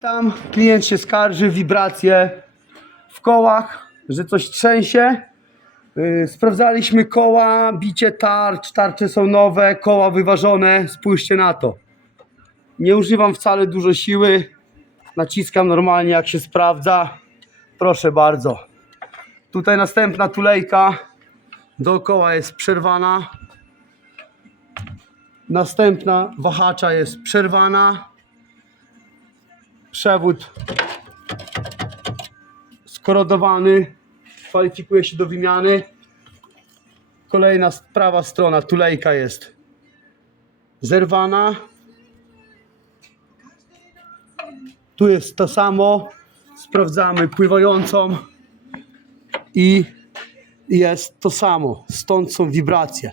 Tam klient się skarży, wibracje w kołach, że coś trzęsie. Yy, sprawdzaliśmy koła, bicie tarcz, tarcze są nowe, koła wyważone. Spójrzcie na to. Nie używam wcale dużo siły. Naciskam normalnie jak się sprawdza. Proszę bardzo. Tutaj następna tulejka dookoła jest przerwana. Następna wahacza jest przerwana. Przewód skorodowany. Kwalifikuje się do wymiany. Kolejna prawa strona tulejka jest zerwana. Tu jest to samo. Sprawdzamy pływającą i jest to samo. Stąd są wibracje.